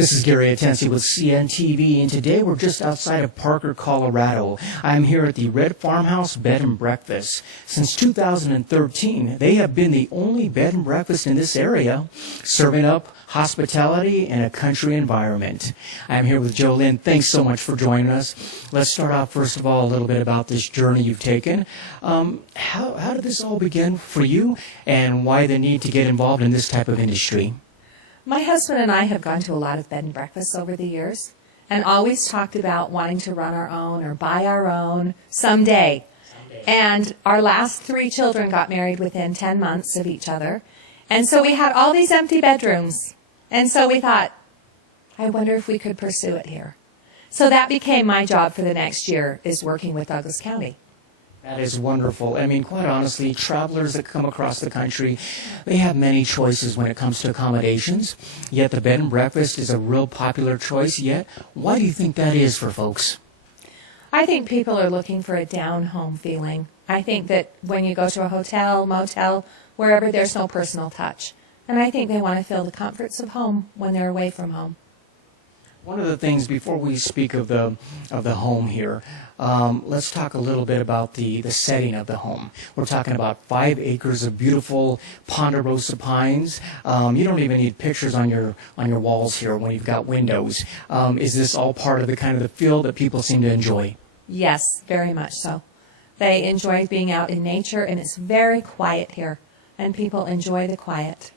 This is Gary Atencio with CNTV, and today we're just outside of Parker, Colorado. I'm here at the Red Farmhouse Bed and Breakfast. Since 2013, they have been the only bed and breakfast in this area, serving up hospitality in a country environment. I'm here with Jolynn. Thanks so much for joining us. Let's start off, first of all, a little bit about this journey you've taken. How did this all begin for you, and why the need to get involved in this type of industry? My husband and I have gone to a lot of bed and breakfasts over the years and always talked about wanting to run our own or buy our own someday. And our last 3 children got married within 10 months of each other. And so we had all these empty bedrooms. And so we thought, I wonder if we could pursue it here. So that became my job for the next year, is working with Douglas County. That is wonderful. I mean, quite honestly, travelers that come across the country, they have many choices when it comes to accommodations, yet the bed and breakfast is a real popular choice. Yet, why do you think that is for folks? I think people are looking for a down-home feeling. I think that when you go to a hotel, motel, wherever, there's no personal touch. And I think they want to feel the comforts of home when they're away from home. One of the things, before we speak of the home here, let's talk a little bit about the setting of the home. We're talking about 5 acres of beautiful ponderosa pines. You don't even need pictures on your walls here when you've got windows. Is this all part of the kind of the feel that people seem to enjoy? Yes, very much so. They enjoy being out in nature, and it's very quiet here, and people enjoy the quiet.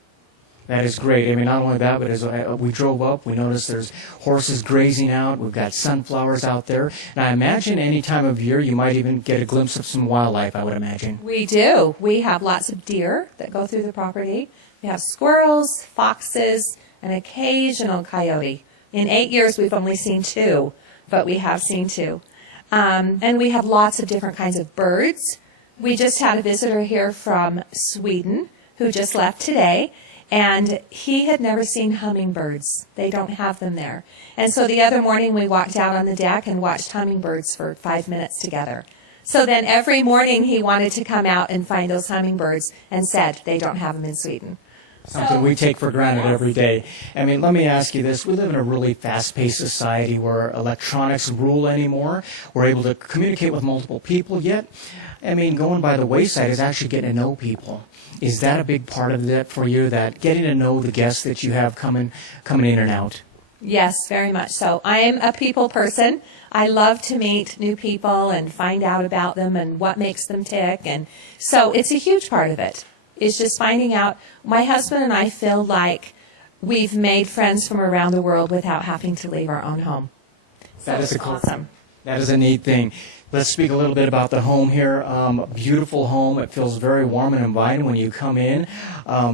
That is great. I mean, not only that, but as we drove up, we noticed there's horses grazing out. We've got sunflowers out there. And I imagine any time of year you might even get a glimpse of some wildlife, I would imagine. We do. We have lots of deer that go through the property. We have squirrels, foxes, an occasional coyote. In 8 years, we've only seen 2, but we have seen 2. And we have lots of different kinds of birds. We just had a visitor here from Sweden who just left today. And he had never seen hummingbirds. They don't have them there. And so the other morning we walked out on the deck and watched hummingbirds for 5 minutes together. So then every morning he wanted to come out and find those hummingbirds and said they don't have them in Sweden. Something we take for granted every day. I mean, let me ask you this. We live in a really fast-paced society where electronics rule anymore. We're able to communicate with multiple people, yet, I mean, going by the wayside is actually getting to know people. Is that a big part of that for you, that getting to know the guests that you have coming in and out? Yes, very much so. I am a people person. I love to meet new people and find out about them and what makes them tick. And so it's a huge part of it. It's just finding out. My husband and I feel like we've made friends from around the world without having to leave our own home. That is awesome. That is a neat thing. Let's speak a little bit about the home here. A beautiful home. It feels very warm and inviting when you come in.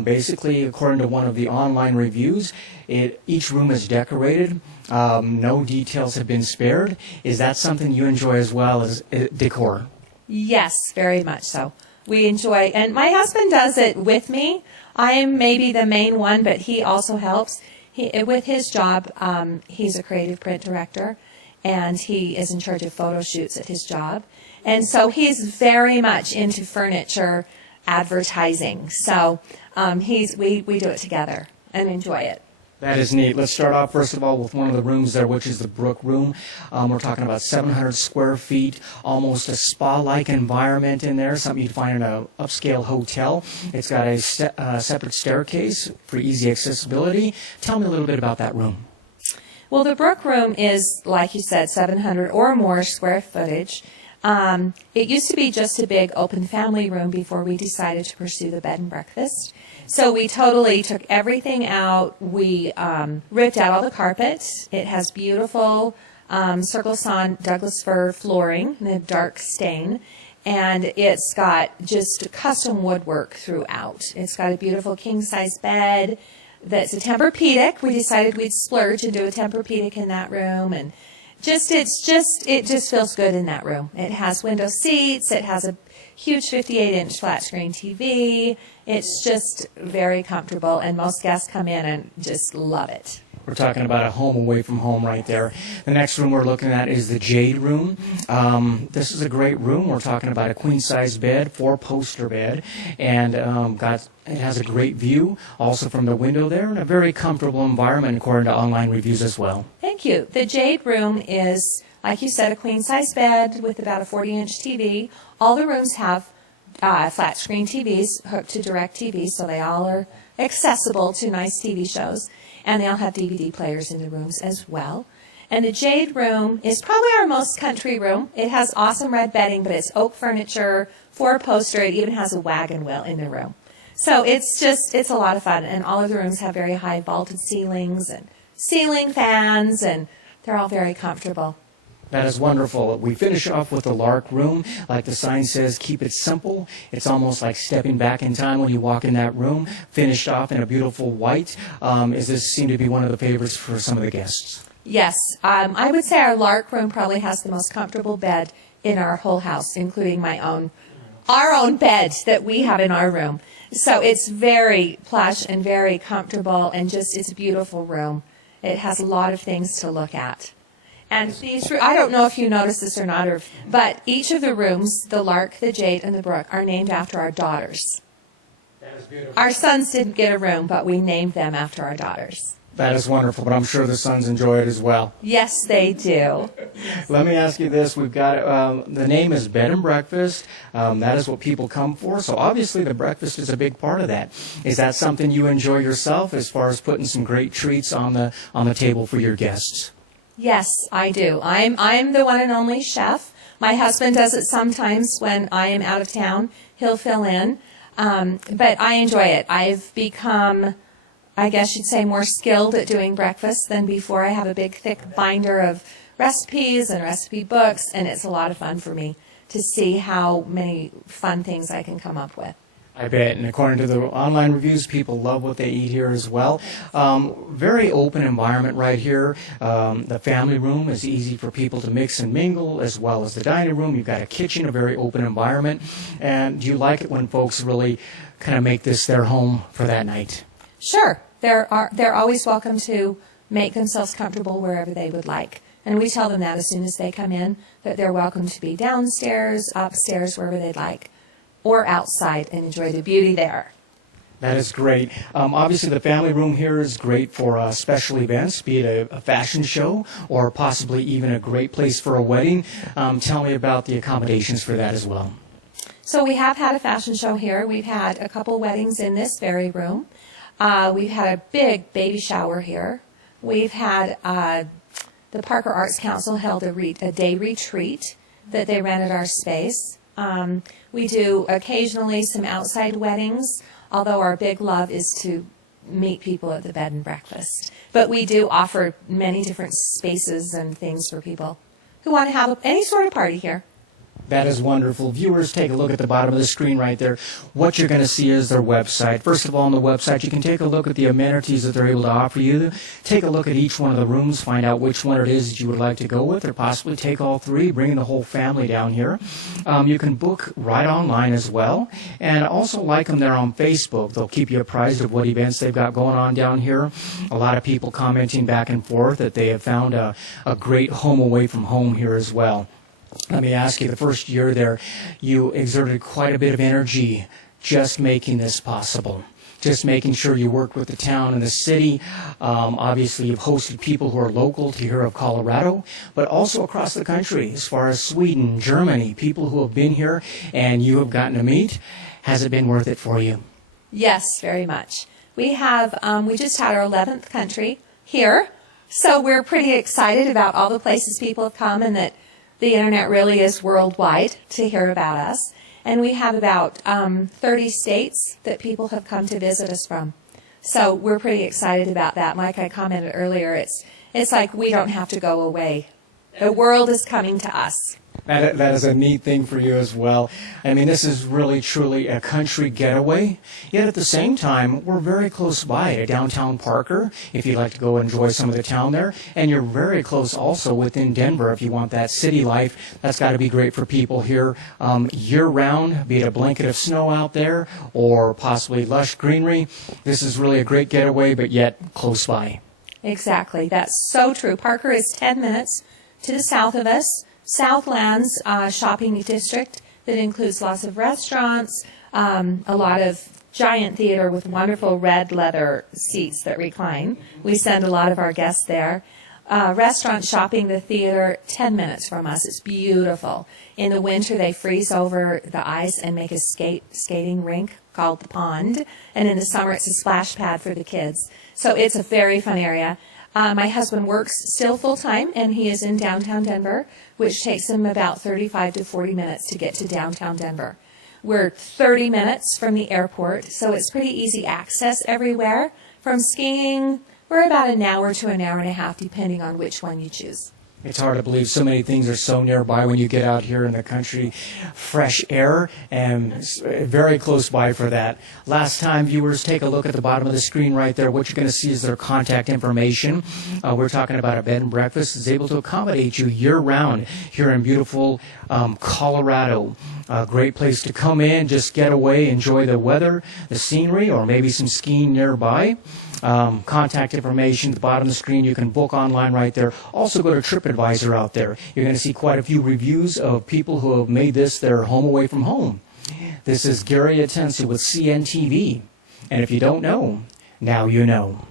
Basically, according to one of the online reviews, each room is decorated. No details have been spared. Is that something you enjoy as well as decor? Yes, very much so. We enjoy, and my husband does it with me. I am maybe the main one, but he also helps. With his job, he's a creative print director, and he is in charge of photo shoots at his job. And so he's very much into furniture advertising. So we do it together and enjoy it. That is neat. Let's start off, first of all, with one of the rooms there, which is the Brook Room. We're talking about 700 square feet, almost a spa-like environment in there, something you'd find in an upscale hotel. It's got a separate staircase for easy accessibility. Tell me a little bit about that room. Well, the Brook Room is, like you said, 700 or more square footage. It used to be just a big open family room before we decided to pursue the bed and breakfast. So we totally took everything out. We ripped out all the carpet. It has beautiful Circle Sawn Douglas fir flooring in a dark stain. And it's got just custom woodwork throughout. It's got a beautiful king-size bed that's a Tempur-Pedic. We decided we'd splurge and do a Tempur-Pedic in that room, and it just feels good in that room. It has window seats. It has a huge 58-inch flat screen TV. It's just very comfortable, and most guests come in and just love it. We're talking about a home away from home right there. The next room we're looking at is the Jade Room. This is a great room. We're talking about a queen-size bed, 4-poster bed, and it has a great view also from the window there, and a very comfortable environment according to online reviews as well. Thank you. The Jade Room is, like you said, a queen-size bed with about a 40-inch TV. All the rooms have flat-screen TVs hooked to DirecTV, so they all are accessible to nice TV shows. And they all have DVD players in the rooms as well. And the Jade Room is probably our most country room. It has awesome red bedding, but it's oak furniture, 4-poster. It even has a wagon wheel in the room. So it's a lot of fun. And all of the rooms have very high vaulted ceilings and ceiling fans, and they're all very comfortable. That is wonderful. We finish off with the Lark Room. Like the sign says, keep it simple. It's almost like stepping back in time when you walk in that room. Finished off in a beautiful white. Does this seem to be one of the favorites for some of the guests? Yes. I would say our Lark Room probably has the most comfortable bed in our whole house, including our own bed that we have in our room. So it's very plush and very comfortable, and it's a beautiful room. It has a lot of things to look at. And I don't know if you noticed this or not, but each of the rooms, the Lark, the Jade, and the Brook, are named after our daughters. That is beautiful. Our sons didn't get a room, but we named them after our daughters. That is wonderful, but I'm sure the sons enjoy it as well. Yes, they do. Let me ask you this. We've got, the name is Bed and Breakfast. That is what people come for. So obviously the breakfast is a big part of that. Is that something you enjoy yourself as far as putting some great treats on the table for your guests? Yes, I do. I'm the one and only chef. My husband does it sometimes when I am out of town. He'll fill in. But I enjoy it. I've become, I guess you'd say, more skilled at doing breakfast than before. I have a big, thick binder of recipes and recipe books, and it's a lot of fun for me to see how many fun things I can come up with. I bet, and according to the online reviews, people love what they eat here as well. Very open environment right here. The family room is easy for people to mix and mingle, as well as the dining room. You've got a kitchen, a very open environment. And do you like it when folks really kind of make this their home for that night? Sure. They're always welcome to make themselves comfortable wherever they would like. And we tell them that as soon as they come in, that they're welcome to be downstairs, upstairs, wherever they'd like, or outside and enjoy the beauty there. That is great. Obviously, the family room here is great for special events, be it a fashion show or possibly even a great place for a wedding. Tell me about the accommodations for that as well. So we have had a fashion show here. We've had a couple weddings in this very room. We've had a big baby shower here. We've had the Parker Arts Council held a day retreat that they rented our space. We do occasionally some outside weddings, although our big love is to meet people at the bed and breakfast. But we do offer many different spaces and things for people who want to have any sort of party here. That is wonderful. Viewers, take a look at the bottom of the screen right there. What you're going to see is their website. First of all, on the website, you can take a look at the amenities that they're able to offer you. Take a look at each one of the rooms, find out which one it is that you would like to go with, or possibly take all three, bring the whole family down here. You can book right online as well, and also like them there on Facebook. They'll keep you apprised of what events they've got going on down here. A lot of people commenting back and forth that they have found a great home away from home here as well. Let me ask you, the first year there, you exerted quite a bit of energy just making this possible, just making sure you worked with the town and the city. Obviously, you've hosted people who are local to here of Colorado, but also across the country, as far as Sweden, Germany, people who have been here and you have gotten to meet. Has it been worth it for you? Yes, very much. We just had our 11th country here, so we're pretty excited about all the places people have come and that the internet really is worldwide to hear about us. And we have about 30 states that people have come to visit us from. So we're pretty excited about that. Like I commented earlier, it's like we don't have to go away. The world is coming to us. That is a neat thing for you as well. I mean, this is really, truly a country getaway. Yet at the same time, we're very close by to downtown Parker, if you'd like to go enjoy some of the town there. And you're very close also within Denver if you want that city life. That's got to be great for people here year-round, be it a blanket of snow out there or possibly lush greenery. This is really a great getaway, but yet close by. Exactly. That's so true. Parker is 10 minutes to the south of us. Southland's shopping district that includes lots of restaurants, a lot of giant theater with wonderful red leather seats that recline. We send a lot of our guests there. Restaurant, shopping, the theater, 10 minutes from us. It's beautiful. In the winter, they freeze over the ice and make a skating rink called the Pond. And in the summer, it's a splash pad for the kids. So it's a very fun area. My husband works still full-time, and he is in downtown Denver, which takes him about 35 to 40 minutes to get to downtown Denver. We're 30 minutes from the airport, so it's pretty easy access everywhere. From skiing, we're about an hour to an hour and a half, depending on which one you choose. It's hard to believe so many things are so nearby when you get out here in the country. Fresh air and very close by for that. Last time, viewers, take a look at the bottom of the screen right there. What you're going to see is their contact information. We're talking about a bed and breakfast that's able to accommodate you year-round here in beautiful Colorado. A great place to come in, just get away, enjoy the weather, the scenery, or maybe some skiing nearby. Contact information at the bottom of the screen. You can book online right there. Also go to TripAdvisor out there. You're going to see quite a few reviews of people who have made this their home away from home. This is Gary Atencio with CNTV. And if you don't know, now you know.